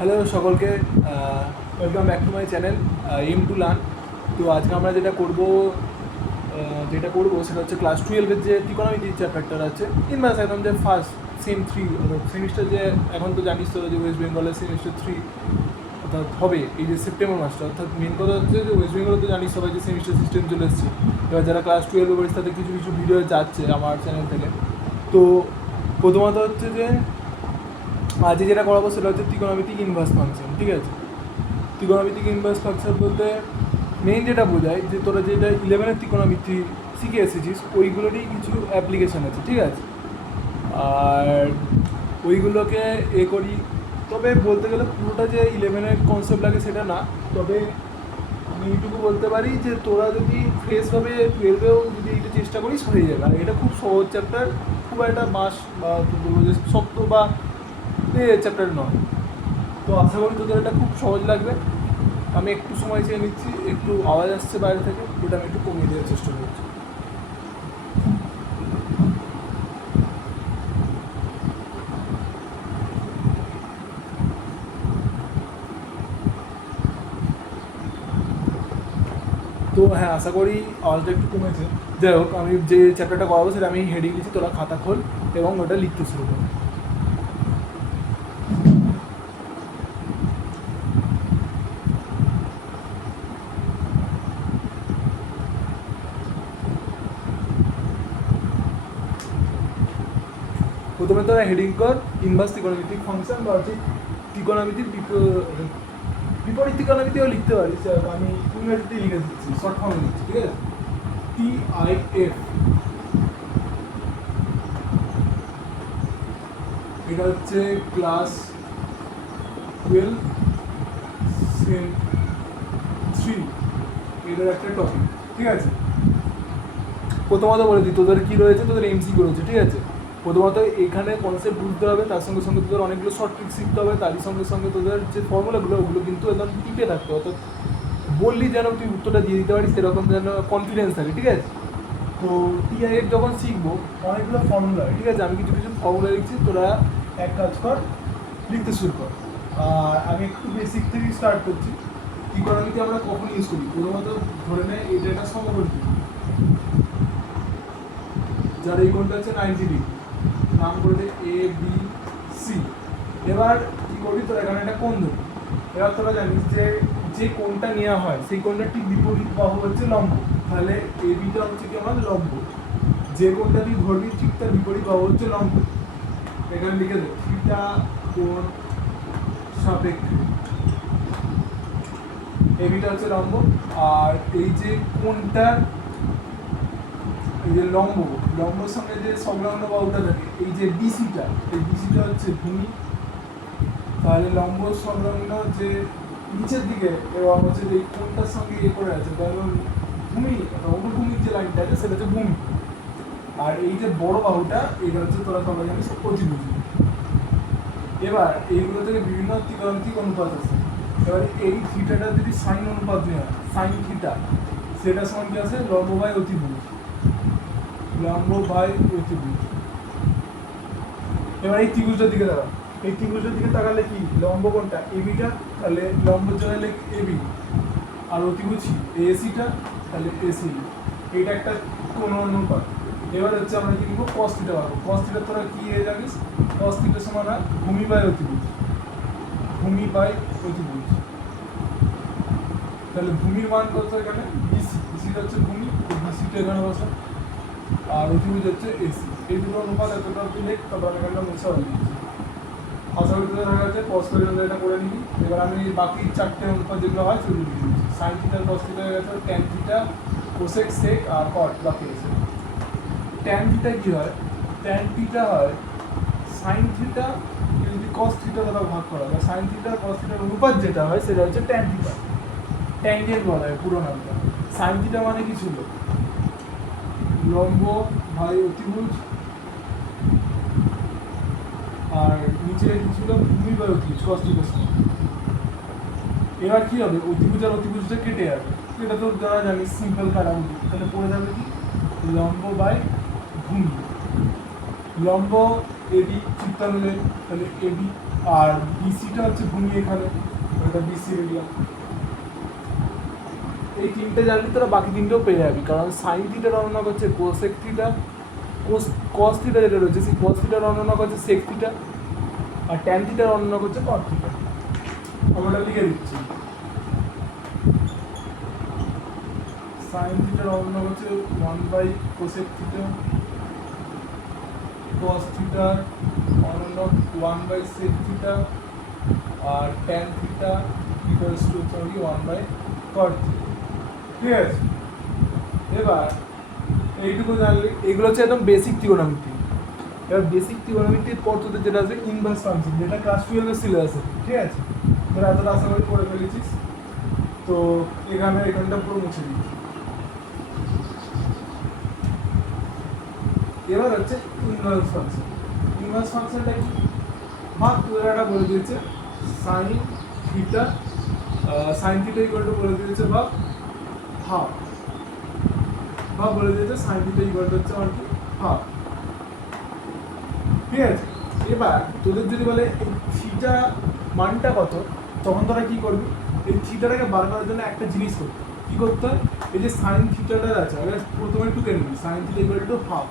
Hello সকলকে, welcome back to my channel M to learn. তো আজকে আমরা যেটা করবো সেটা হচ্ছে ক্লাস 12-এর যে ত্রিকোণমিতির চ্যাপ্টারটা আছে ইনভার্স, একদম যে ফার্স্ট সেম 3 সেমিস্টার, যে এখন তো জানিস তো যে ওয়েস্ট বেঙ্গলের সেমিস্টার 3 অর্থাৎ হবে এই যে সেপ্টেম্বর মাসটা। অর্থাৎ মেন কথা হচ্ছে যে ওয়েস্ট বেঙ্গলে তো জানিস সবাই যে সেমিস্টার সিস্টেম চলে এসছে। এবার যারা ক্লাস 12 পড়িস তাদের কিছু কিছু ভিডিও যাচ্ছে আমার চ্যানেল থেকে। তো প্রথমত হচ্ছে যে আজকে যেটা করাবো সেটা হচ্ছে ত্রিকোণমিতিক ইনভার্স ফাংশন। ঠিক আছে, ত্রিকোণমিতিক ইনভার্স ফাংশন বলতে মেইন যেটা বোঝায় যে তোরা যেটা 11-এর ত্রিকোণমিতি শিখে এসেছিস ওইগুলোরই কিছু অ্যাপ্লিকেশান আছে। ঠিক আছে, আর ওইগুলোকে করি। তবে বলতে গেলে পুরোটা যে 11-এর কনসেপ্ট লাগে সেটা না, তবে আমি এইটুকু বলতে পারি যে তোরা যদি ফ্রেশভাবে 12-এও যদি এইটা চেষ্টা করিস হয়ে যাবে। আর এটা খুব সহজ চ্যাপ্টার, খুব একটা মাস বা বলবো যে শক্ত বা চ্যাপ্টার নয়। তো আশা করি তোদের এটা খুব সহজ লাগবে। আমি একটু সময় চেয়ে নিচ্ছি, একটু আওয়াজ আসছে বাইরে থেকে, ওটা আমি একটু কমিয়ে দেওয়ার চেষ্টা করছি। তো হ্যাঁ, আশা করি আওয়াজটা একটু কমেছে। যাই হোক, আমি যে চ্যাপ্টারটা করাবো সেটা আমি হেডিং দিচ্ছি, তোরা খাতা খোল এবং ওটা লিখতে শুরু কর। প্রথমে তোরা হেডিং কর ইনভার্স ত্রিকোণমিতিক ফাংশন, বা হচ্ছে ত্রিকোণমিতির বিপরীত ত্রিকোণমিতিও লিখতে পারিস। আমি ইংরেজিতে লিখে দিচ্ছি, শর্ট ফর্মে দিচ্ছি। ঠিক আছে, TIF। এটা হচ্ছে ক্লাস 12 সেম 3 এটার একটা টপিক। ঠিক আছে, প্রথমত বলে দিই তোদের কী রয়েছে, তোদের MCQ রয়েছে। ঠিক আছে, প্রথমত এখানে কনসেপ্ট বুঝতে হবে, তার সঙ্গে সঙ্গে তোদের অনেকগুলো শর্ট ট্রিক শিখতে হবে, তারই সঙ্গে সঙ্গে তোদের যে ফর্মুলাগুলো ওগুলো কিন্তু একদম টিপে থাকতে হবে, অর্থাৎ বললি যেন তুই উত্তরটা দিয়ে দিতে পারিস সেরকম যেন কনফিডেন্স থাকে। ঠিক আছে, তো TIF যখন শিখবো অনেকগুলো ফর্মুলা। ঠিক আছে, আমি কিছু কিছু ফর্মুলা লিখছি, তোরা এক কাজ কর, লিখতে শুরু কর। আর আমি একটু বেসিক থেকে স্টার্ট করছি। ত্রিকোণমিতি আমরা কখন ইউজ করি? প্রথমত ধরে নেয় এটা একটা সমকোণী, যার এই কোণটা হচ্ছে 90 ডিগ্রি, নাম করে দে ABC। এবার কী করবি, তোরা এখানে একটা কোণ ধরবি। এবার তোরা জানিস যে যে কোণটা নেওয়া হয় সেই কোণটা ঠিক বিপরীত বাহু হচ্ছে লম্ব, তাহলে ABটা হচ্ছে কি আমার লম্ব। যে কোণটা তুই ধরবি ঠিক তার বিপরীত বাহু হচ্ছে লম্ব। এখানে লিখে দে থিটা কোণ সাপেক্ষে ABটা হচ্ছে লম্ব। আর এই যে কোণটার এই যে লম্বর সঙ্গে যে সংলগ্ন বাহুটা থাকে এই যে BCটা, এই BCটা হচ্ছে ভূমি। তাহলে লম্ব সংলগ্ন যে নিচের দিকে এবং হচ্ছে যে কোণটার সঙ্গে করে আছে, তাহলে ভূমি অনুভূমির যে লাইনটা আছে সেটা হচ্ছে ভূমি। আর এই যে বড় বাহুটা এটা হচ্ছে তোরা সবাই জানিস প্রতিভুজি। এবার এইগুলো থেকে বিভিন্ন ত্রিকোণমিতিক অনুপাত আছে। এবার এই থিটাটা যদি সাইন অনুপাত নেওয়া হয়, সাইন থিটা, সেটা সমান কি আছে? লম্ব বাই অতিভুজ। এবার এই ত্রিভুজটার দিকে তাকাও, এই ত্রিভুজের দিকে তাকালে কি লম্ব কোনটা? ABটা, তাহলে লম্ব চাইলে AB, আর অতিভুজ ACটা, তাহলে AC। এইটা একটা কোণ অনুপাত। এবার হচ্ছে আমরা কি লিখবো? cos থিটা পাবো। cos থিটা তোরা কি জানিস? cos থিটা সমান হয় ভূমি বাই অতিভুজ, ভূমি বাই অতিভুজ। তাহলে ভূমির মান কত এখানে? BC, BCটা হচ্ছে ভূমি, BCটা এখানে বসে, আর অতিভুজ হচ্ছে AC। এই দুটো অনুপাত এতটা তুই লেখ, তারপর আমি এখানটা মুছে দিচ্ছি। আশা করি তোদের হয়ে গেছে, cos পর্যন্ত এটা করে নিবি। এবার আমি বাকি 4টে অনুপাত যেগুলো হয় সেগুলো লিখে দিচ্ছি। সাইন থিটা cos থিটা হয়ে গেছে, ট্যান থিটা কোসেক সেক আর কট বাকি আছে। ট্যান থিটা কী হয়? ট্যান থিটা হয় সাইন থিটা যদি cos থিটা দ্বারা ভাগ করা হয়, সাইন থিটা cos থিটার অনুপাত যেটা হয় সেটা হচ্ছে ট্যান থিটা। ট্যানজেন্ট বলা হয় পুরো নামটা। সাইন থিটা মানে কি ছিল? লম্ব বাই অতিভুজ, আর নিচে কি ছিল? ভূমি বাই অতিভুজ, cos থিটার সমান। এবার কি হবে? অতিভুজ আর অতিভুজটা কেটে যাবে, এটা তো যারা জানিস সিম্পল কাটাকুটি। তাহলে পড়ে যাবে কি? লম্ব বাই ভূমি। লম্ব এডি চিত্তানুযায়ী, তাহলে এডি, আর বিসিটা হচ্ছে ভূমি এখানে, এটা বিসি এরিয়া। এই তিনটে জানলে তোরা বাকি তিনটেও পেয়ে যাবি, কারণ সাইন থিটা গণনা করছে কোসেক থিটা, কস থিটা যেটা রয়েছে সেই কস থিটা গণনা করছে সেক থিটা, আর ট্যান থিটা গণনা করছে কট থিটা। আমরা লিখে দিচ্ছি, সাইন থিটা গণনা করছে 1/কোসেক থিটা, কস থিটা গণনা 1/সেক থিটা, আর ট্যান থিটা ইকুয়ালস টু 1/কট থিটা। ঠিক আছে, এবার এইটুকু জানলে এগুলো হচ্ছে একদম বেসিক ত্রিকোণমিতি। এবার বেসিক ত্রিকোণমিতির পর তোদের যেটা আছে ইনভার্স ফাংশন, যেটা ক্লাস 12 এর সিলেবাসে, ঠিক আছে, তোরা এতটা আশা করি পড়ে ফেলেছিস। তো এখানটা পুরো মুছে দিচ্ছি। এবার হচ্ছে ইনভার্স ফাংশন। ইনভার্স ফাংশনটা কি? ভাগ, তোদের একটা বলে দিয়েছে সাইন থিটা, ইকুয়াল টু বলে দিয়েছে বা হাফ, বা বলে দিয়েছে সাইন থিটা ইকুয়াল টু হচ্ছে আমার কি হাফ। ঠিক আছে, এবার তোদের যদি বলে এই থিটা মানটা কত, তখন তোরা কি করবি? এই থিটাটাকে বার করার জন্য একটা জিনিস করতে, কি করতে হয়, এই যে সাইন থিটাটা আছে আগে প্রথমে টুকে নিবি, sine theta equal to half.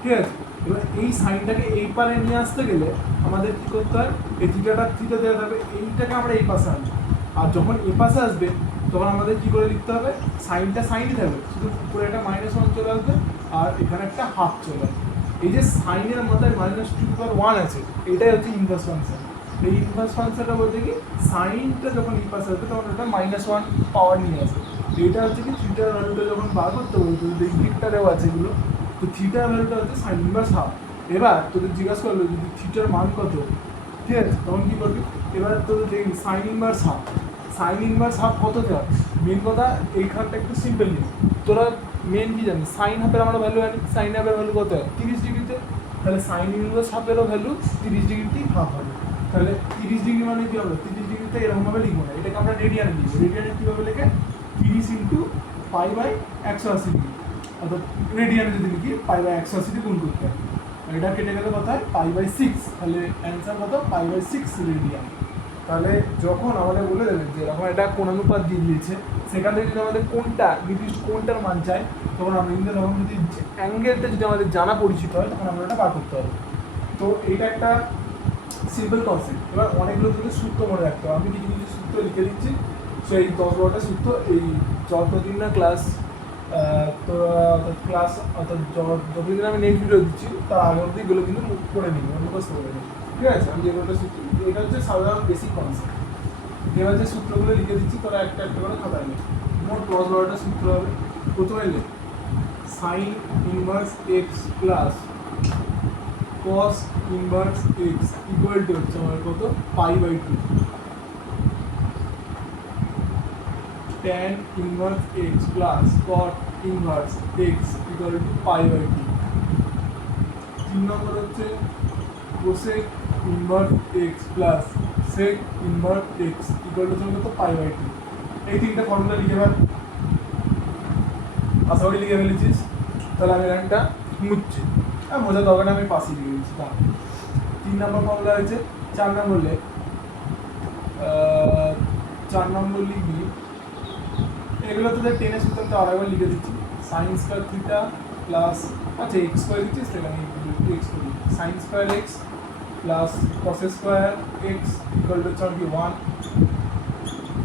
ঠিক আছে, এবার এই সাইনটাকে এই পারে নিয়ে আসতে গেলে আমাদের কি করতে হয়, এই থিটা দেওয়া যাবে, এইটাকে আমরা এই পাশে আনবো, আর যখন এই পাশে আসবে তখন আমাদের কি করে লিখতে হবে, সাইনটা সাইনই থাকবে, শুধু উপরে একটা -1 চলে আসবে আর এখানে একটা হাফ চলে আসবে। এই যে সাইনের মাথায় -2/1 আছে, এটাই হচ্ছে ইনভার্স ফাংশন। এই ইনভার্স ফাংশনটা বলতে কি, সাইনটা যখন এই পাশে আসবে তখন এটা -1 পাওয়ার নিয়ে আসবে। এটা হচ্ছে কি থিটার ভ্যালুটা যখন বার করতে বলতো, ইন্ডিকেটারেও আছে এগুলো, তো থিটার ভ্যালুটা হচ্ছে সাইন ইনভার্স হাফ। এবার তোদের জিজ্ঞাসা করলো যদি থিটার মান কত, ঠিক আছে, তখন কী করবি, এবার তোদের দেখবি সাইন ইনভার্স হাফ কত দেওয়া, মেন কথা এইখানটা একটু সিম্পল নিবি। তোরা মেন কি জানিস, সাইন হাফের আমরা ভ্যালু জানি, সাইন হাফের ভ্যালু কত হয় 30 ডিগ্রিতে, তাহলে সাইন ইনভার্স হাফেরও ভ্যালু 30 ডিগ্রিতেই হাফ হবে। তাহলে 30 ডিগ্রি মানে কী হবে, 30 ডিগ্রিতে এরকমভাবে লিখবো না, এটাকে আমরা রেডিয়ানে লিখবো। রেডিয়ানে কীভাবে লেখে, 30 ইন্টু π/180 ডিগ্রি, অর্থাৎ রেডিয়ানে যদি লিখি π/180 দিয়ে গুণ করতে হয়, এটা কেটে গেলে কত হয় π/6, তাহলে অ্যান্সার কত π/6 রেডিয়ান। তাহলে যখন আমাদের বলে দেবেন যে এরকম একটা কোণানুপাত দিয়ে দিয়েছে, সেখান থেকে যদি আমাদের কোনটা নির্দিষ্ট কোনটার মান চাই, তখন আমরা কিন্তু তখন যদি অ্যাঙ্গেলটা যদি আমাদের জানা পরিচিত হয় তখন আমরা এটা বার করতে হবে। তো এইটা একটা সিম্পল কনসেপ্ট। এবার অনেকগুলো তোদের সূত্র মনে রাখতে হবে, আমি কিছু কিছু সূত্র লিখে দিচ্ছি, সেই 10-12টা সূত্র এই যতদিন না ক্লাস অর্থাৎ যতদিন আমি নেক্সট ভিডিও দিচ্ছি তার আগে অবধি এগুলো কিন্তু করে নিবি, মুখস্থ করে নিবি। ঠিক আছে, আমি যেগুলোটা সূত্র, এটা হচ্ছে সাধারণ বেসিক কনসেপ্ট। এবার যে সূত্রগুলো লিখে দিচ্ছি তোরা একটা একটা করে খাতায় নেই, মোট 10-12টা সূত্র হবে। প্রথমে লেখ sign inverse x plus cos inverse x equal to হচ্ছে আমার কত π/2, tan inverse x plus cot inverse x equal to π/2। 3 নম্বর হচ্ছে cosec inverse x plus sec inverse x equal to কত π/2। এই তিনটা ফর্মুলা লিখে ফেল, আশা করি লিখে ফেলেছিস। তাহলে আমি একটা মুছছি, বোঝা দরকার আমি পাশে লিখে দিচ্ছি। 3 নম্বর ফর্মুলা হয়েছে। 4 নম্বর লেখ, 4 নম্বর লিখবি, এগুলো তোদের টেনে সূত্র তো আরেকবার লিখে দিচ্ছি, সাইন স্কোয়ার থিটা প্লাস, আচ্ছা এক্স স্কোয়ার দিচ্ছিস সেখানে এক্স করি, sine square x plus cos square x equal to হচ্ছে কি 1।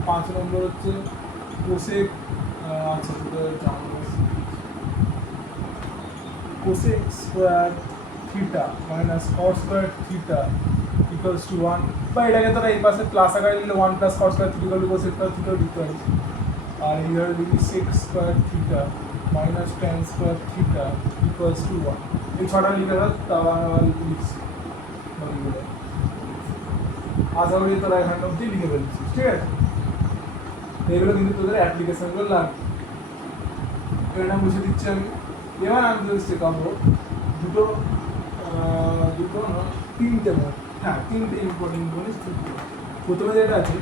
5 নম্বর হচ্ছে কোসেক, আচ্ছা তোদের cosec square theta minus cos square theta equals to 1, বা এটাকে তোরা এই পাশে প্লাস আকারে নিলে 1 plus cos square theta equal to cosec square থিটাও দিতে পারিস। আর এইভাবে লিখি sec square theta minus tan square theta equals to 1। এই 6টা লিখে দাও, তাও আমি লিখছি বাকিগুলো। আশা করি তোরা এখান অবধি লিখে ফেলছিস, ঠিক আছে। এগুলো কিন্তু তোদের অ্যাপ্লিকেশনগুলো লাগবে, এটা বুঝে দিচ্ছি আমি। এবার আমি তোদের শেখাবো দুটো না 3টে মোট, হ্যাঁ 3টে ইম্পর্টেন্ট জিনিস। প্রথমে যেটা আছে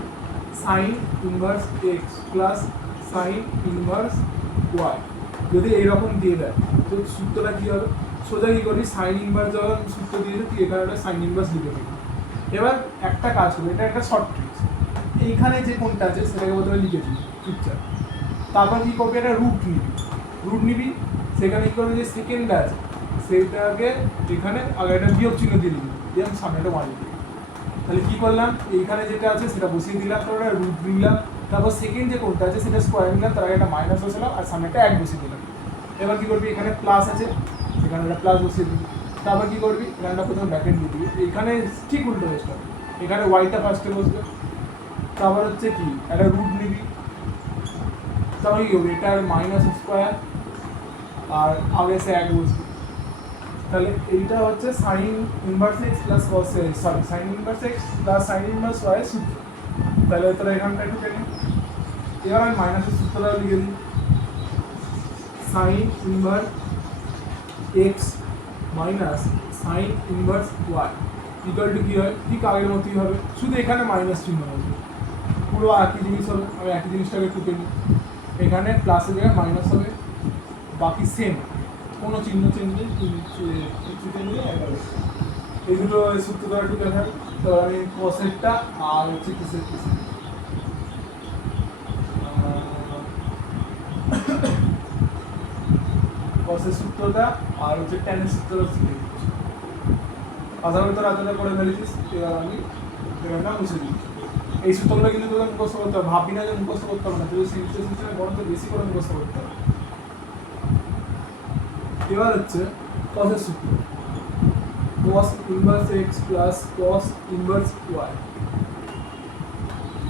sine inverse x plus sine inverse y, যদি এইরকম দিয়ে দেয় তো সূত্রটা কী হবে, সোজা কী করবি, সাইন ইনভার্স যখন সূত্র দিয়েছে তুই এখানে একটা সাইন ইনভার্স লিখে দিবি। এবার একটা কাজ করবি, এটা একটা শর্ট ট্রিক্স, এইখানে যে কোনটা আছে সেটাকে প্রথমে লিখে দিবি চুপচাপ। তারপর কী করবি, একটা রুট নিবি, সেখানে কী করবি যে সেকেন্ডটা আছে সেটাকে এখানে আগে একটা বিয়োগ চিহ্ন দিয়ে দিবি, দিয়ে আমি সামনে একটা ওয়ান লিখি। তাহলে কী করলাম, এইখানে যেটা আছে সেটা বসিয়ে দিলাম, তারপর রুট নিলাম, তারপর সেকেন্ড যে কোনটা আছে সেটা স্কোয়ার নিলাম, তার আগে একটা মাইনাস বসালাম আর সামনে একটা 1 বসিয়ে দিলাম। এবার কী করবি, এখানে প্লাস আছে সেখানে একটা প্লাস বসিয়ে দিবি। তারপর কী করবি, এখানটা প্রথমে ব্যাকেন্ড দিয়ে দিবি, এখানে ঠিক উল্টো চেষ্টা, এখানে ওয়াইটা ফার্স্টে বসবে, তারপর হচ্ছে কি একটা রুট নিবি, তারপর কী করবি, এটার মাইনাস স্কোয়ার আর আগে সে 1 বসবে। তাহলে এইটা হচ্ছে sine inverse x plus cos sorry sine inverse x plus sine inverse y সূত্র। তাহলে তোরা এখানটা একটু কেন, এবার আমি মাইনাসের সূত্রটাও লিখে দিই, sine inverse x minus sine inverse y equal to কী হয়, ঠিক আগের মতোই হবে, শুধু এখানে মাইনাস চিহ্ন হবে, পুরো একই জিনিস হবে। আমি একই জিনিসটাকে একটু নিই, এখানে প্লাসের জায়গায় মাইনাস হবে, বাকি সেম, কোনো চিহ্ন চেঞ্জ নেই, কিছু চেঞ্জ নেই, একেবারে এই দুটো সূত্রটা একটু দেখাই। তো আমি কসেরটা আর হচ্ছে কিসের কসের সূত্রটা আর হচ্ছে ট্যানের সূত্রটা শিখে দিচ্ছি। আশা করি তোরা এতটা করে ফেলেছিস, এবার আমি এখানটা মুছে দিচ্ছি। এই সূত্রগুলো কিন্তু তোদের মুখস্থ করতে হবে, ভাববি না যে মুখস্থ করতে হবে না, তোদের সিস্টেমে বরঞ্চ বেশি করে মুখস্থ করতে হবে। এবার হচ্ছে কসের সূত্র, cos inverse x plus cos inverse y.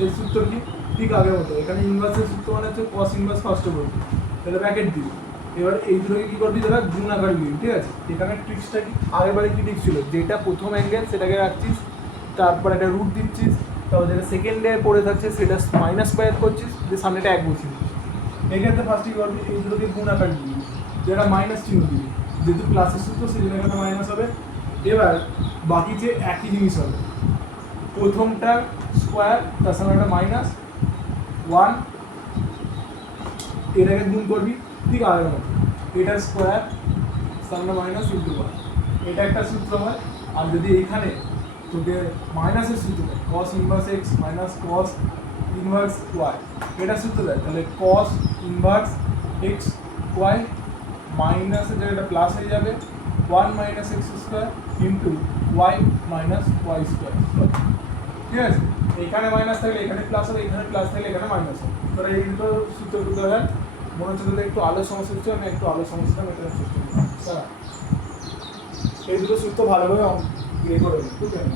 এর সূত্র কি, ঠিক আগের মতো, এখানে ইনভার্সের সূত্র মানে হচ্ছে cos ইনভার্স ফার্স্টে বলবি, তাহলে ব্র্যাকেট দিবি। এবার এই দুটোকে কী করবি, তারা গুণ আকারে দিবি, ঠিক আছে। এখানে ট্রিক্সটা কি, আগেরবারে কী ট্রিক্স ছিল, যেটা প্রথম অ্যাঙ্গেল সেটাকে রাখছিস, তারপর একটা রুট দিচ্ছিস, তারপর যেটা সেকেন্ডে পড়ে থাকছে সেটা মাইনাস বাইর করছিস, যে সামনেটা 1 বসিয়ে দিচ্ছিস। এক্ষেত্রে ফার্স্টে কী করবি, এই দুটোকে গুণ আকারে দিবি, যেটা মাইনাস চিহ্ন দিবি, যেহেতু প্লাসের সূত্র সেই জন্য এখানে মাইনাস হবে। এবার বাকি যে একই জিনিস হবে, প্রথমটা স্কোয়ার তার সঙ্গে একটা মাইনাস 1, এটাকে গুণ করবি ঠিক আগের মতো, এটা স্কোয়ার সামনে মাইনাস ইন্টু 1, এটা একটা সূত্র হয়। আর যদি এইখানে তোকে মাইনাসের সূত্র দেয়, cos inverse x minus cos inverse y, এটা সূত্র দেয়, তাহলে কস ইনভার্স এক্স ওয়াই মাইনাসের জায়গাটা প্লাস হয়ে যাবে 1 minus x square into y minus y square, ঠিক আছে। এখানে মাইনাস থাকলে এখানে প্লাস হবে, এখানে প্লাস থাকলে এখানে মাইনাস হবে। তোরা এই দুটো সূত্র দুটো দেন, মনে হচ্ছে তোদের একটু আলোর সমস্যা হচ্ছে, আমি একটু আলোর সমস্যা মেটানোর চেষ্টা করি। এই দুটো সূত্র ভালোভাবে ইয়ে করে নিই, ঠিক আছে।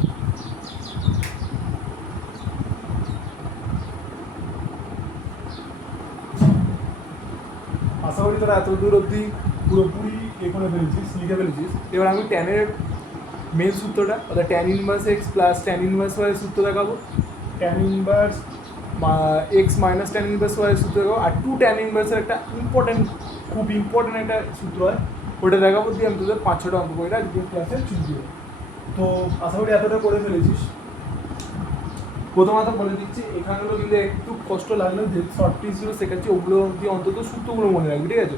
আশা করি তোরা এত দূর অবধি পুরোপুরি এ করে ফেলেছিস, লিখে ফেলেছিস। এবার আমি ট্যানের মেন সূত্রটা, অর্থাৎ tan inverse x plus tan inverse y সূত্র দেখাবো, tan inverse x minus tan inverse y সূত্র দেখাবো, আর 2 ট্যান ইনভার্সের একটা খুব ইম্পর্টেন্ট একটা সূত্র হয়, ওটা দেখাবো, দিয়ে আমি তোদের 5-6টা অঙ্ক করে আজকের ক্লাসে ছুটি দেবো। তো আশা করি এতটা করে ফেলেছিস। প্রথমত বলে দিচ্ছি, এখানগুলো কিন্তু একটু কষ্ট লাগলেও যে শর্ট ট্রিক্সগুলো শেখাচ্ছি ওগুলো দিয়ে অন্তত সূত্রগুলো মনে রাখবি, ঠিক আছে।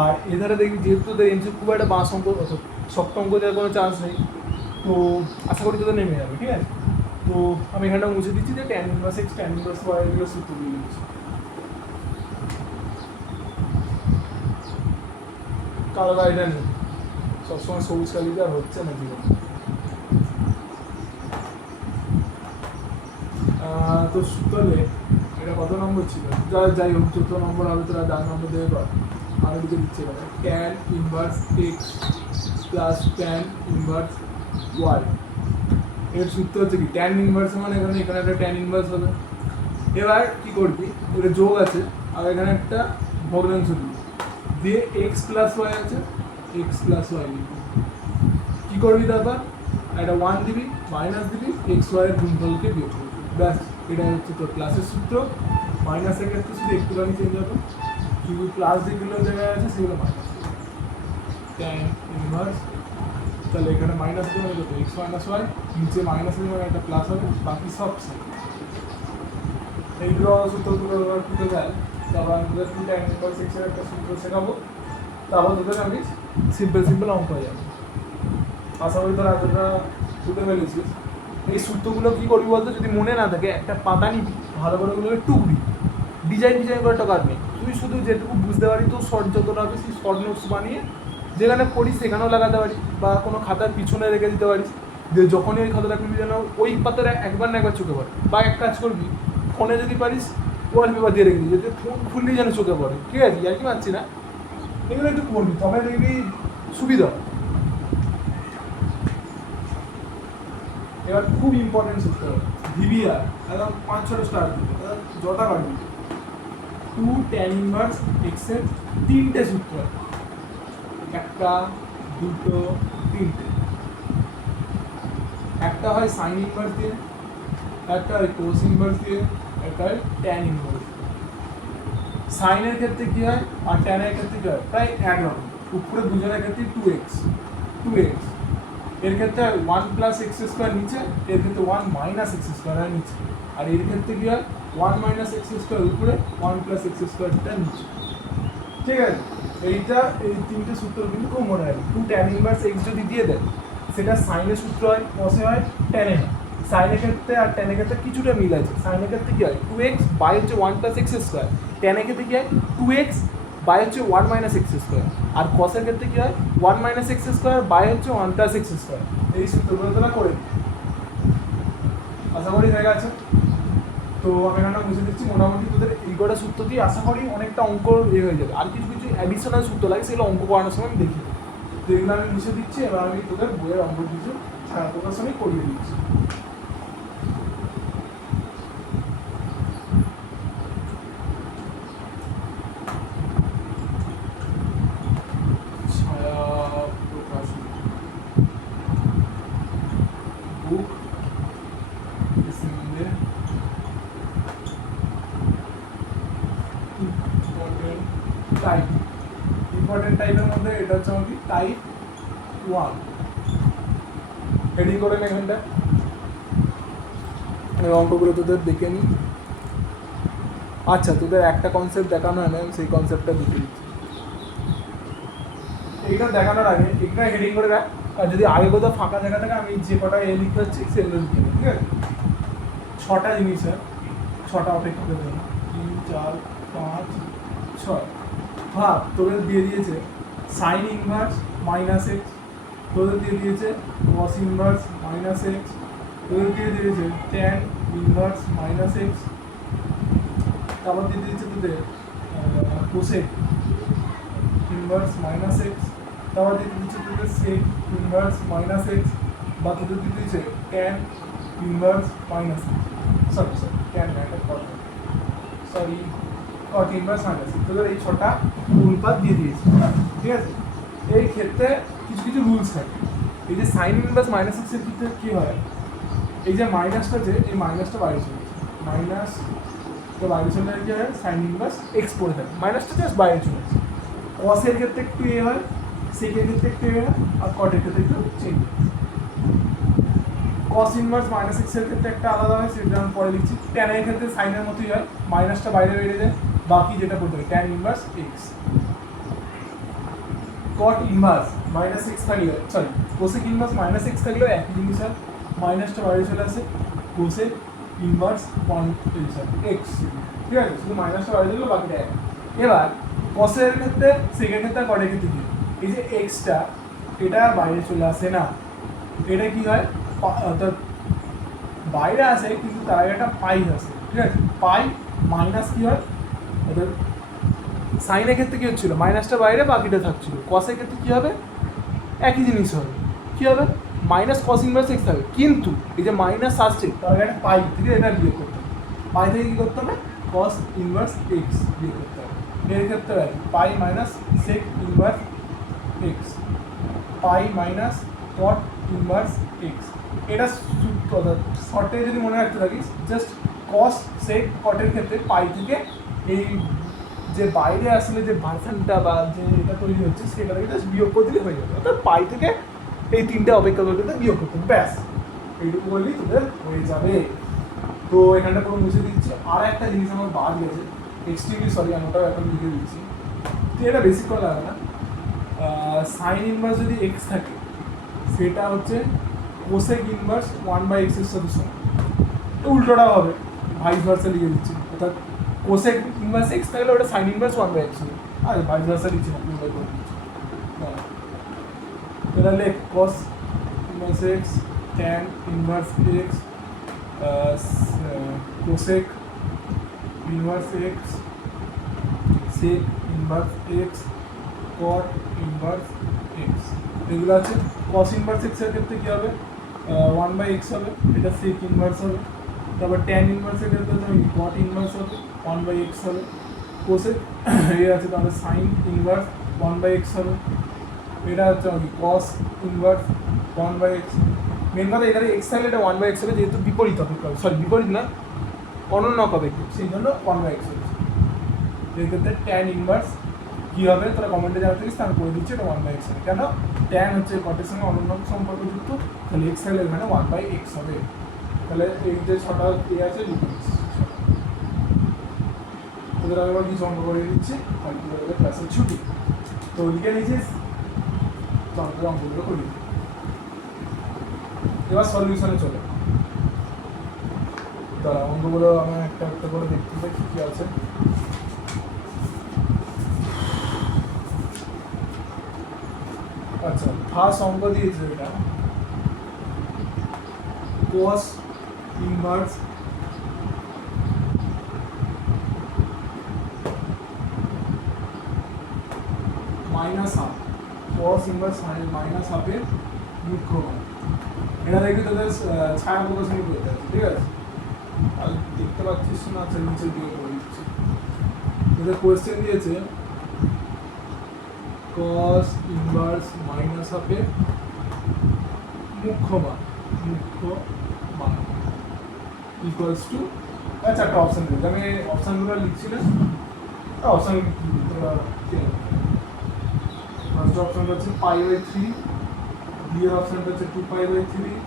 আর এধারে দেখবি যেহেতু তোদের এমসি খুব একটা বাস অঙ্ক শক্ত অঙ্ক দেওয়ার কোনো চান্স নেই, তো আশা করি তোদের নেমে যাবে, ঠিক আছে। তো আমি এখানটা মুছে দিচ্ছি যে tan inverse x tan inverse y এগুলো সূত্র দিয়ে দিচ্ছি। কালো গাড়িটা নেই, সবসময় সবুজ কালিটা হচ্ছে না জীবনে। তো তাহলে এটা কত নম্বর ছিল, যাই হোক 14 নম্বর হবে, তোরা 4 নম্বর দেবে পার, আমি দিকে দিচ্ছি এখানে tan inverse x plus tan inverse y. এর সূত্র হচ্ছে কি, ট্যান ইনভার্স মানে এখানে একটা ট্যান ইনভার্স হবে। এবার কী করবি, এটা যোগ আছে আর এখানে একটা ভগ্নাংশ দিবি, দিয়ে এক্স প্লাস ওয়াই আছে, এক্স প্লাস ওয়াই লিখবি। কী করবি তারপর একটা 1 দিবি, মাইনাস দিবি, এক্স ওয়াইয়ের গুণফলকে বিয়োগ করবি, ব্যাস। এটা হচ্ছে তোর প্লাসের সূত্র। মাইনাসের ক্ষেত্রে শুধু একটুখানি চেঞ্জ হবে, শুধু প্লাস যেগুলো জায়গায় আছে সেগুলো মাইনাস ট্যান ইনভার্স, তাহলে এখানে মাইনাস দেওয়া হলো তো এক্স মাইনাস ওয়াই, নিচে মাইনাস দেওয়া একটা প্লাস হবে, বাকি সব সেম। এইগুলো সূত্রগুলো ব্যবহার করতে যায়। তারপর আমাদের 2 ট্যান ইনভার্স এক্সের একটা সূত্র শেখাবো, তারপর তোদের আমি সিম্পল অঙ্ক হয়ে যাবে। আশা করি তোরা এতটা বুঝতে পেরেছিস। এই সূত্রগুলো কী করবি বলতো, যদি মনে না থাকে একটা পাতা নিবি, ভালো করে ওগুলোকে টুকবি, ডিজাইন করে টাকার নেই, তুই শুধু যেটুকু বুঝতে পারি তো শর্ট যতটা হবে সেই শর্ট নোটস বানিয়ে যেখানে পড়িস সেখানেও লাগাতে পারিস, বা কোনো খাতার পিছনে রেখে দিতে পারিস, যে যখনই ওই খাতাটা খুলবি যেন ওই পাতাটা একবার না একবার চোখে পড়ে। বা এক কাজ করবি, ফোনে যদি পারিস ওয়ালপেপার দিয়ে রেখে দিবি, যাতে ফোন খুললেই যেন চোখে পড়ে, ঠিক আছে? আর কি পাচ্ছি না, এগুলো একটু করবি, তবে দেখবি সুবিধা। এবার খুব ইম্পর্টেন্ট সূত্র ভিভিআর, একদম 5-6 স্টার দিবে, যটা পারবি। 2 tan ইনভার্স এক্স এর 3টে সূত্র, একটা, দুটো, তিনটে। একটা হয় সাইন ইনভার্স দিয়ে, একটা হয় কোস ইনভার্স দিয়ে, একটা হয় ট্যান ইনভার্স। সাইনের ক্ষেত্রে কী হয় আর ট্যানের ক্ষেত্রে কী হয়, প্রায় একরকম। উপরে দুজনের ক্ষেত্রে 2x, এর ক্ষেত্রে 1 প্লাস এক্স স্কোয়ার নিচে, এর ক্ষেত্রে 1 মাইনাস এক্স স্কোয়ার হয় নিচে, আর এর ক্ষেত্রে কী হয় 1 মাইনাস এক্স স্কোয়ার উপরে, 1 প্লাস এক্স স্কোয়ারটা নিচে, ঠিক আছে? এইটা এই তিনটে সূত্র কিন্তু খুব মনে রাখবে। 2 tan ইনভার্স এক্স যদি দিয়ে দেয়, সেটা সাইনের সূত্র হয়, কসে হয়, ট্যানে হয়। সাইনের ক্ষেত্রে আর ট্যানের ক্ষেত্রে কিছুটা মিল আছে। সাইনের ক্ষেত্রে কী হয় 2x বাই হচ্ছে 1 প্লাস এক্স স্কোয়ার, ট্যানের ক্ষেত্রে কী হয় 2x বাই হচ্ছে 1 মাইনাস এক্স স্কোয়ার, আর কসের ক্ষেত্রে কী হয় 1 মাইনাস এক্স স্কোয়ার বাই হচ্ছে 1 প্লাস এক্স স্কোয়ার। এই সূত্রগুলো তোরা করে দিই, আশা করি হয়ে গেছে। তো আমি এখানে বুঝে দিচ্ছি, মোটামুটি তোদের এই কটা সূত্র দিয়ে আশা করি অনেকটা অঙ্ক হয়ে যাবে। আর কিছু কিছু অ্যাডিশনাল সূত্র লাগে, সেগুলো অঙ্ক করানোর সময় আমি দেখি, তো এগুলো আমি মুছে দিচ্ছি। এবার আমি তোদের বইয়ের অঙ্ক কিছু ছাড়া প্রকাশনই করিয়ে দিচ্ছি। ছায়া প্রকাশন বুক ইম্পর্টেন্ট টাইপের মধ্যে এটা হচ্ছে আমাকে টাইপ 1। হেডিং করে নে এখানটা, অঙ্কগুলো তোদের দেখে নিই। আচ্ছা, তোদের একটা কনসেপ্ট দেখানো হয় না, আমি সেই কনসেপ্টটা দেখে দিচ্ছি। এইটা দেখানোর আগে একটা হেডিং করে রাখ, আর যদি আগে কোথাও ফাঁকা জায়গা থাকে আমি যে কটা লিখতে হচ্ছে সেগুলো লিখে নিই, ঠিক আছে? 6টা জিনিস হয়, 6টা অপেক্ষা করে দেবো, 3, 4, 5, 6। ভাব তোদের দিয়ে দিয়েছে সাইন ইনভার্স মাইনাস এক্স, তোদের দিয়ে দিয়েছে কস ইনভার্স মাইনাস এক্স, তোদের দিয়ে দিয়েছে ট্যান ইনভার্স মাইনাস এক্স, তারপর দিয়ে দিয়েছে তোদের কোসেক ইনভার্স মাইনাস এক্স, তারপর দিয়ে দিয়েছে তোদের সেক ইনভার্স মাইনাস এক্স, বা তোদের দিয়ে দিয়েছে tan inverse minus x, sorry tan sorry কট ইনভার্স মাইনাস এক্স। তোদের এই 6টা অনুপাত দিয়ে দিয়েছে, ঠিক আছে? এই ক্ষেত্রে কিছু কিছু রুলস থাকে। এই যে সাইন ইনভার্স মাইনাস এক্সের ক্ষেত্রে কী হয়, এই যে মাইনাসটা, যে এই মাইনাসটা বাইরে চলে যায়, মাইনাস তো বাইরে চলে যায়, কী হয় সাইন ইনভার্স এক্স পড়ে থাকে, মাইনাসটা জাস্ট বাইরে চলে যায়। কসের ক্ষেত্রে একটু এ হয়, সেকের ক্ষেত্রে একটু এ হয়, আর কটের ক্ষেত্রে একটু চেঞ্জ হয়। কস ইনভার্স মাইনাস এক্সের ক্ষেত্রে একটা আলাদা হয়, সেটা আমি পরে লিখছি। ট্যানের ক্ষেত্রে সাইনের মতোই হয়, মাইনাসটা বাইরে বেরিয়ে যায়, বাকি যেটা পড়তে হবে tan inverse x. Cot inverse minus x থাকলে, sorry cosec inverse minus x থাকলেও একই জিনিস হয়, মাইনাসটা বাইরে চলে আসে, কোসেক ইনভার্স এক্স, ঠিক আছে? শুধু মাইনাসটা বাইরে চলে, বাকিটা এক। এবার কসের ক্ষেত্রে, সেকের ক্ষেত্রে, কটের ক্ষেত্রে কি, এই যে এক্সটা এটা বাইরে চলে আসে না, এটা কি হয় অর্থাৎ বাইরে আসে কিন্তু তার আগে একটা পাই আসে, ঠিক আছে? পাই মাইনাস কী হয়, অর্থাৎ সাইনের ক্ষেত্রে কী হচ্ছিলো মাইনাসটা বাইরে বাকিটা থাকছিল, কসের ক্ষেত্রে কী হবে একই জিনিস হবে, কী হবে মাইনাস কস ইনভার্স এক্স হবে, কিন্তু এই যে মাইনাস আসছে তার আগে একটা পাই থেকে এটা বিয়োগ করতে হবে, পাই থেকে কী করতে হবে কস ইনভার্স এক্স বিয়োগ করতে হবে। এর ক্ষেত্রে পাই মাইনাস সেক ইনভার্স এক্স, পাই মাইনাস কট ইনভার্স এক্স। এটা সূত্র, শর্টে যদি মনে রাখতে থাকিস, জাস্ট কস সেক কটের ক্ষেত্রে পাই থেকে এই যে বাইরে আসলে যে ভার্সানটা বা যে এটা তৈরি হচ্ছে সেটা থেকে জাস্ট বিয়োগ করে দিলে হয়ে যাবে, অর্থাৎ পাই থেকে এই তিনটে অপেক্ষা করতে বিয়োগ করতে হবে, ব্যাস এইটুকু বললেই তোদের হয়ে যাবে। তো এখানটা পুরো মুছে দিচ্ছি। আর একটা জিনিস আমার বাদ গেছে, এক্সট্রিমলি সরি, আমি ওটাও এখন লিখে দিচ্ছি, তো এটা বেশিক্ষণ লাগে না। সাইন ইনভার্স যদি এক্স থাকে সেটা হচ্ছে কোসেক ইনভার্স 1/x এর সাথে সমান। উল্টোটা হবে, ভাইস ভার্সা লিখে দিচ্ছি, অর্থাৎ কোসেক ইনভার্স এক্স থাকলে ওটা সাইন ইনভার্স 1/x হবে, আর ভাইস ভার্সা লিখছি না, পুরো করে দিচ্ছি। এটা লেখ cos inverse x tan inverse x cosec inverse x sec inverse x cot inverse x, এগুলো আছে। কস ইনভার্স এক্সের ক্ষেত্রে কী হবে, 1/x হবে, এটা সেক ইনভার্স হবে। তারপর ট্যান ইনভার্সের ক্ষেত্রে কট ইনভার্স হবে, 1/x হবে। কোসেক এ আছে তাহলে সাইন ইনভার্স 1/x হবে। এটা হচ্ছে কস ইনভার্স 1/x। মেন কথা এখানে এক্স থাকলে এটা 1/x হবে, যেহেতু বিপরীত হবে, সরি বিপরীত না, অনন্যক হবে একটু, সেই জন্য 1/x হচ্ছে। এই ক্ষেত্রে ট্যান ইনভার্স কী হবে তোরা কমেন্টে জানাতে দিস, আমি করে দিচ্ছি এটা 1/x হবে। কেন, ট্যান হচ্ছে কটের সঙ্গে অনন্যক সম্পর্কযুক্ত, তাহলে এক্স থাকলে এখানে 1/x হবে। তাহলে এই যে ছটা এ আছে লিখে দিচ্ছি, তোদের আমি আবার কিছু অঙ্ক করে দিচ্ছি, কালকে ক্লাসের ছুটি, তো লিখে নিয়েছিস, তো আমাদের অঙ্কগুলো করি। এবার সলিউশনে চলে, দাঁড়া অঙ্কগুলো আমি একটা একটা করে দেখতে পাই কী কী আছে। আচ্ছা, ফার্স্ট অঙ্ক দিয়েছে এটা cos inverse minus half, cos inverse minus হাফের মুখ্য মান। এটা দেখবি তোদের ছায়া প্রকাশনী করতে আছে, ঠিক আছে? আর দেখতে পাচ্ছিস না, আচ্ছা নিচে দিয়ে করে দিচ্ছি। তোদের কোয়েশ্চেন দিয়েছে cos ইনভার্স মাইনাস হাফের মুখ্য মান ইকুয়ালস টু, আচ্ছা একটা অপশান দিয়েছে, আমি অপশানগুলো লিখছি না, অপশান ফার্স্ট অপশানটা হচ্ছে π/3, বি এর অপশানটা হচ্ছে 2π/3,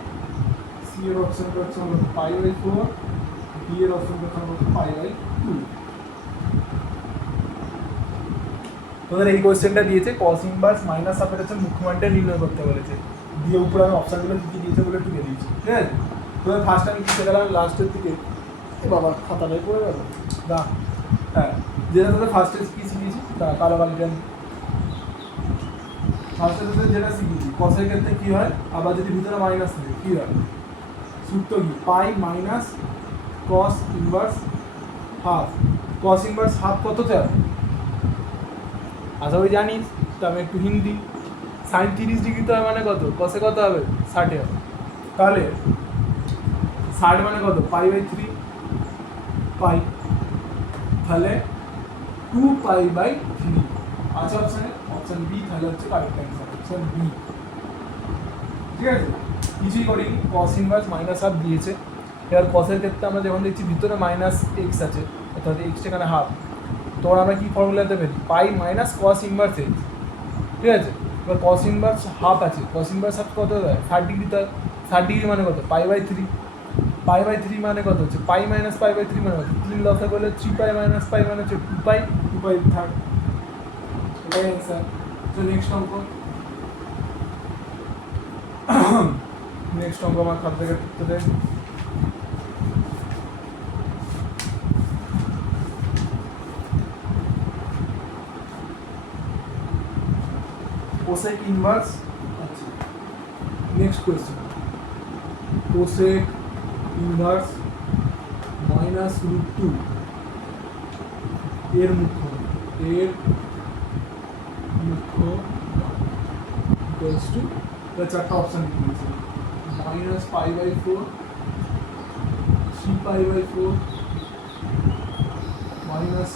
সি এর অপশানটা হচ্ছে আমাদের π/4, ডি এর অপশানটা হচ্ছে আমাদের π/2। তোদের এই কোয়েশ্চেনটা দিয়েছে cos ইনভার্স মাইনাস হাফের হচ্ছে মুখ্যমানটা নির্ণয় করতে বলেছে, দিয়ে উপরে আমি অপশানগুলো কী কী দিয়েছে বলে একটু দিয়ে দিয়েছি, ঠিক আছে? তোদের ফার্স্ট আমি লিখে গেলাম লাস্টের দিকে, বাবা খাতাটাই পড়ে গেল, দা হ্যাঁ, যেটা তোদের ফার্স্টে কী শিখিয়েছি তা কালো কালিটা ফার্স্টে তোদের যেটা শিখিয়েছি, কসের ক্ষেত্রে কী হয়, আবার যদি ভিতরে মাইনাস থাকে কী হয়, সূত্র কি, pi minus cos inverse half. Cos inverse half কত চাই আশা করি জানিস, তো আমি একটু হিন্দি, সাইন 30 ডিগ্রি তো মানে কত, কসে কত হবে 60 হবে, তাহলে 60 মানে কত, π/3 পাই, তাহলে 2π/3 আছে অপশানে, অপশান বি তাহলে হচ্ছে কারেক্ট অ্যান্সার, অপশান বি, ঠিক আছে? কিছুই করিনি, কস ইনভার্স মাইনাস হাফ দিয়েছে। এবার কসের ক্ষেত্রে আমরা যখন দেখছি ভিতরে মাইনাস এক্স আছে, অর্থাৎ এক্স এখানে হাফ, তখন আমরা কী ফর্মুলাতে পারি, পাই মাইনাস কস ইনভার্স এক্স, ঠিক আছে? এবার কস ইনভার্স হাফ আছে, কস ইনভার্স হাফ কত দেয় 60 ডিগ্রি, তার 60 ডিগ্রি মানে কত, π/3, π/3 মানে কত হচ্ছে, পাই মাইনাস π/3 মানে কত, 3 লসা করলে 3π মাইনাস পাই মানে হচ্ছে 2π থাক, এটাই অ্যান্সার। তো নেক্সট অঙ্ক, নেক্সট অঙ্ক আমার খাতা থেকে টিপতে দেয়। কোসেক ইনভার্স, আচ্ছা নেক্সট কোয়েশ্চেন, কোসেক ইনভার্স -√2 এর মুখ্য ইকুয়ালস টু, চারটা অপশান দিয়েছে, -π/4, 3π/4,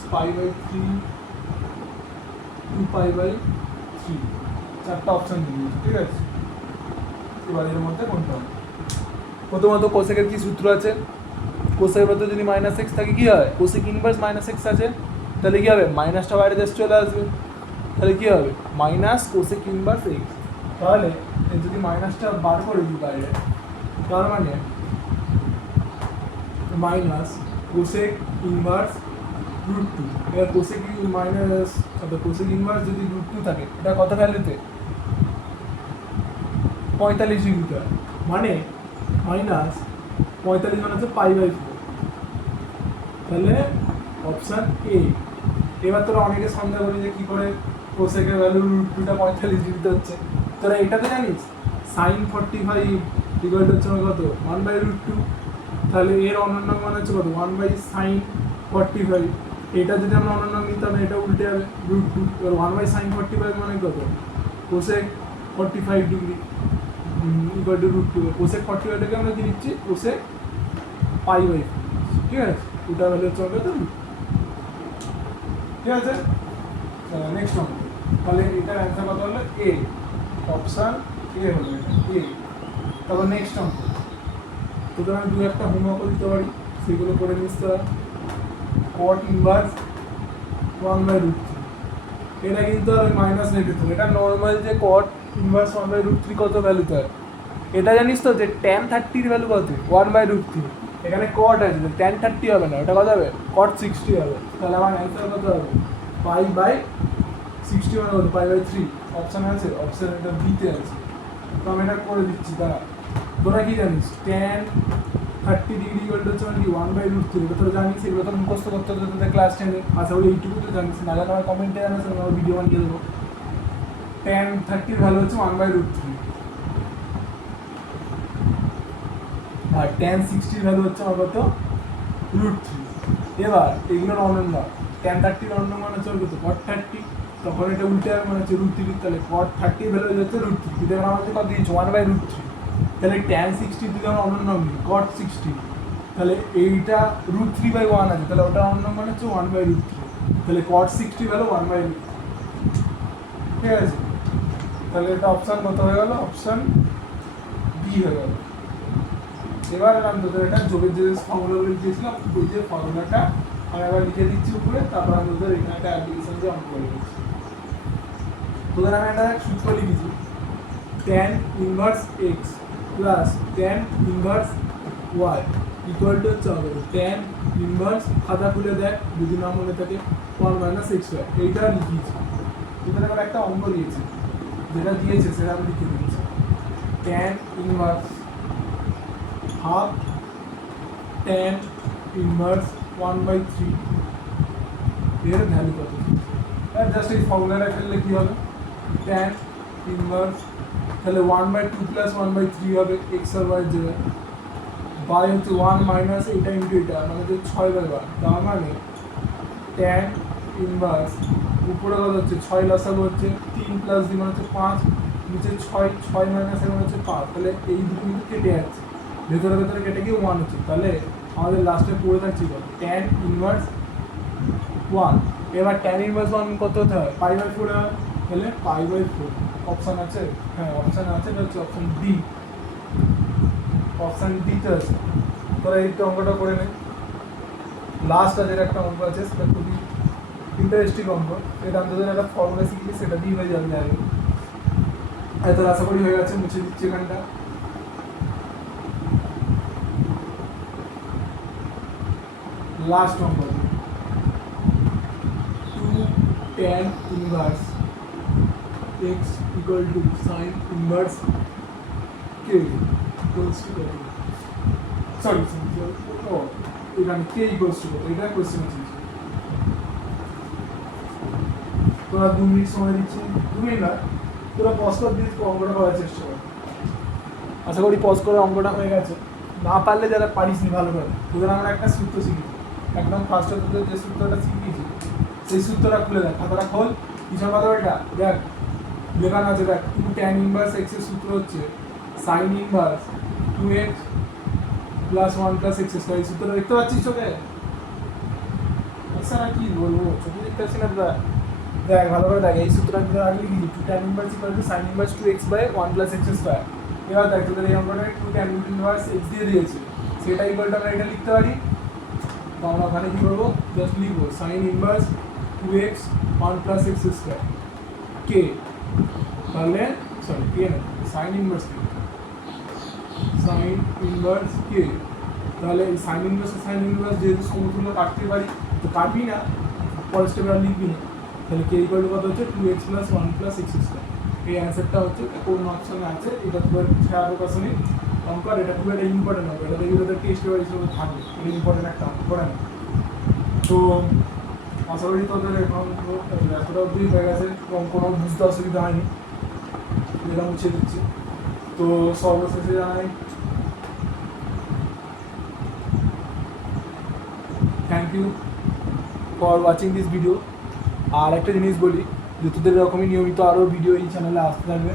-π/3, 2π/3, চারটা অপশান দিয়েছে, ঠিক আছে? এবার এর মধ্যে কোনটা হবে? প্রথমত কোসেকের কি সূত্র আছে, কোসেকের মধ্যে যদি মাইনাস এক্স থাকে কী হয়, কোসেক ইনভার্স মাইনাস এক্স আছে, তাহলে কী হবে, মাইনাসটা বাইরে দেশ চলে আসবে, তাহলে কী হবে মাইনাস কোসেক ইনভার্স এক্স। তাহলে যদি মাইনাসটা বার করে দিই বাইরে, তার মানে minus cosec inverse root two. এবার কোসেক মাইনাস কোসেক ইনভার্স যদি রুট টু থাকে এটা কত ভ্যালুতে 45 ডিগ্রিতে হয়, মানে মাইনাস 45 মানে হচ্ছে π/4, তাহলে অপশান এ। এবার তোরা অনেকে সন্দেহ করি যে কী করে কোসেকের ভ্যালু রুট টুটা 45 ডিগ্রিতে হচ্ছে। তোরা এটাতে জানিস সাইন 45 ইকুয়াল টু হচ্ছে কত 1/√2, তাহলে এর অনন্য মান হচ্ছে কত 1/sin 45। এটা যদি আমরা অনন্য নিতাম এটা উল্টে যাবে √2, এবার 1/sin 45 মানে কত cosec 45 degree equal to √2। Cosec 45টাকে আমরা কি লিখছি কোসেক π/4, ঠিক আছে, ওটা হলে হচ্ছে কত √2, ঠিক আছে। নেক্সট অঙ্ক, তাহলে এটার অ্যান্সার কত হলো এ, অপশান এ হলো এটা এ। তারপর নেক্সট অঙ্ক, সুতরাং দু একটা হোমওয়ার্কও দিতে পারি, সেগুলো করে নিস তোরা। কট ইনভার্স 1/√3, এটা কিন্তু আর মাইনাস নেগেটিভ, এটা নর্মাল যে কট ইনভার্স 1/√3 কত ভ্যালুতে হয় এটা জানিস তো, যে tan 30 ভ্যালু কত 1/√3, এখানে কট আছে tan 30 হবে না, ওটা কত হবে cot 60 হবে। তাহলে আমার অ্যান্সার কত হবে π/60 মানে কত π/3, অপশান আছে, অপশান এটা বিতে আছে। তো আমি এটা করে দিচ্ছি, তারা তোরা কি জানিস tan 30 ডিগ্রি ইকুয়াল টু হচ্ছে মানে কি 1/√3, এটা তোরা জানিস, এগুলো তো মুখস্থ করতে হতো তোদের ক্লাস 10-এ, আশা করি এইটুকু তো জানিস, না জানা আমার কমেন্টে জানাস, আমার ভিডিও বানিয়ে দেবো। tan 30 ভ্যালু হচ্ছে 1/√3, আর tan 60 ভ্যালু হচ্ছে আমার কত √3। এবার এগুলোর অনন্য, tan 30 অনন্য মান হচ্ছে কত cot 30, তখন এটা উল্টে যাবে মানে হচ্ছে √3, তাহলে cot 30 ভ্যালু হয়ে যাচ্ছে √3, কিন্তু এবার আমাদের কত দিয়েছে 1/√3, তাহলে tan 60 যদি আমরা অনন্য নিই cot 60, তাহলে এইটা √3/1 আছে, তাহলে ওটা অনন্য মান হচ্ছে 1/√3, তাহলে cot 60 ভ্যালু 1/√3, ঠিক আছে। তাহলে এটা অপশান কত হয়ে গেল, অপশান বি হয়ে গেল। এবার আমি তোদের এটা যোগের যে ফর্মুলাগুলো দিয়েছিলাম ওই যে ফর্মুলাটা আমি আবার লিখে দিচ্ছি উপরে, তারপর আমি তোদের এখানে একটা অ্যাপ্লিকেশন দিয়ে অঙ্ক করে দিচ্ছি। তোদের আমি একটা সূত্র লিখেছি, tan inverse x plus tan inverse y equal to হচ্ছে হবে tan ইনভার্স, খাতা খুলে দেখ যদি না মনে থাকে 1 - xy, এইটা লিখিয়েছি। তোদের আবার একটা অঙ্ক দিয়েছে, যেটা দিয়েছে সেটা আমি লিখে দিচ্ছি, tan inverse half tan inverse 1/3 এর ভ্যালু কত, জাস্ট এই ফর্মুলাটা ফেললে কি হবে tan ইনভার্স, তাহলে 1/2 প্লাস 1/3 হবে x আর y এর জায়গায়, বাই হচ্ছে 1 মাইনাস এটা ইন্টু এটা মানে হচ্ছে 6/1, তার মানে tan ইনভার্স উপরে কত হচ্ছে 6 লসাগু হচ্ছে 3 প্লাস 2 মানে হচ্ছে 5, নিচে 6 মাইনাস 1 হচ্ছে 5, তাহলে এই দুটো কিন্তু কেটে যাচ্ছে, ভেতরে ভেতরে কেটে গিয়ে 1 হচ্ছে, তাহলে আমাদের লাস্টে পড়ে থাকছে কত tan ইনভার্স 1। এবার tan ইনভার্স 1 কত হতে হয় π/4 হয়, তাহলে π/4 অপশান আছে, হ্যাঁ অপশান আছে, এটা হচ্ছে অপশান ডি, অপশান ডিতে আছে। তোরা এই অঙ্কটা করে নে। লাস্ট আজের একটা অঙ্ক আছে, সেটা খুবই ইন্টারেস্টিং অঙ্ক, এটা আমি তোদের একটা ফর্মুলা শিখলি সেটা দিয়ে হয়ে যাবে আগে। তোর আশা করি হয়ে গেছে, মুছে দিচ্ছি এখানটা। লাস্ট অঙ্ক 2 tan inverse x equal to sin inverse k equals to কত, সরি এখানে k ইকুয়ালস টু কত, এটা কোশ্চেন আছে। তোরা 2 মিনিট সময় দিচ্ছি, 2 মিনিট না, তোরা পজ করে দিয়ে অঙ্কটা করার চেষ্টা কর। আশা করি পজ করে অঙ্কটা হয়ে গেছে, না পারলে যারা পারিস নি ভালো করে, তোদের আমরা একটা সূত্র শিখেছি, একদম ফার্স্টে তোদের যে সূত্রটা শিখিয়েছি সেই সূত্রটা খুলে দেখ, খাতাটা খোল, পিছন পাতাটা দেখ লেখানো আছে, দেখ 2 tan ইনভার্স x এর সূত্র হচ্ছে sin inverse 2x plus 1 plus x square, এই সূত্রটা দেখতে পাচ্ছিস চোখে? এছাড়া কি বলবো, চোখে দেখতে পাচ্ছি না তোরা, দেখ ভালো করে দেখ, এই সূত্রটা আমি আগে লিখেছি 2 tan inverse equal to sin inverse 2x by 1 plus x square. এবার দেখ তোদের এই অঙ্কটা 2 tan ইনভার্স x দিয়ে দিয়েছে, সেটা ইকুয়াল টু আমরা এটা লিখতে পারি, তো আমরা ওখানে কী করবো, জাস্ট লিখবো sin inverse 2x 1 plus x square k, তাহলে সরি k না sin inverse k, sin inverse k তাহলে এই সাইন ইনভার্স যেহেতু সমতুল্য কাটতে পারি, তো কাটবি না, পরের স্টেপে আর লিখবি না, তাহলে কে ইকুয়াল টু কত হচ্ছে 2x + 1 + x স্কয়ার। এই অ্যান্সারটা হচ্ছে কোন অপশনে আছে, এটা তোমার 6% অঙ্ক, আর এটা খুব একটা ইম্পর্টেন্ট হবে, এটা দেখবি তোদের টেস্ট পেপার হিসেবে থাকবে, এটা ইম্পর্টেন্ট একটা অঙ্ক করে না। তো আশা করি তোদের এখন এতটা অবধি হয়ে গেছে এবং কোনো বুঝতে অসুবিধা হয়নি, এটা মুছে দিচ্ছি। তো সর্বশেষে জানাই thank you for watching this video. আর একটা জিনিস বলি যে তোদের এরকমই নিয়মিত আরও ভিডিও এই চ্যানেলে আসতে থাকবে।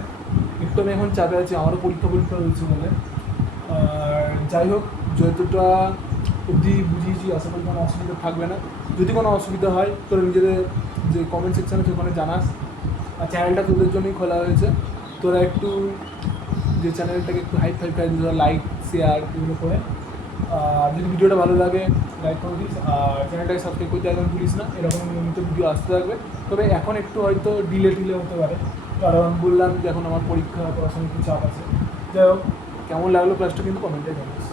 একটু আমি এখন চাপে আছি, আমারও পরীক্ষা রয়েছে বলে, আর যাই হোক যতটা অবধি বুঝিয়েছি আশা করি কোনো অসুবিধা থাকবে না। যদি কোনো অসুবিধা হয় তোরা নিজেদের যে কমেন্ট সেকশান আছে ওখানে জানাস। আর চ্যানেলটা তোদের জন্যই খোলা হয়েছে, তোরা একটু যে চ্যানেলটাকে একটু হাইপ তোরা লাইক শেয়ার এগুলো করে, আর যদি ভিডিওটা ভালো লাগে লাইক করে দিস, আর চ্যানেলটাকে সাবস্ক্রাইব করতে একদম ভুলিস না, এরকম নিয়মিত ভিডিও আসতে থাকবে। তবে এখন একটু হয়তো ডিলে হতে পারে, কারণ বললাম যে এখন আমার পরীক্ষা পড়াশোনার একটু চাপ আছে। যাই হোক, কেমন লাগলো ক্লাসটা কিন্তু কমেন্টে জানিস।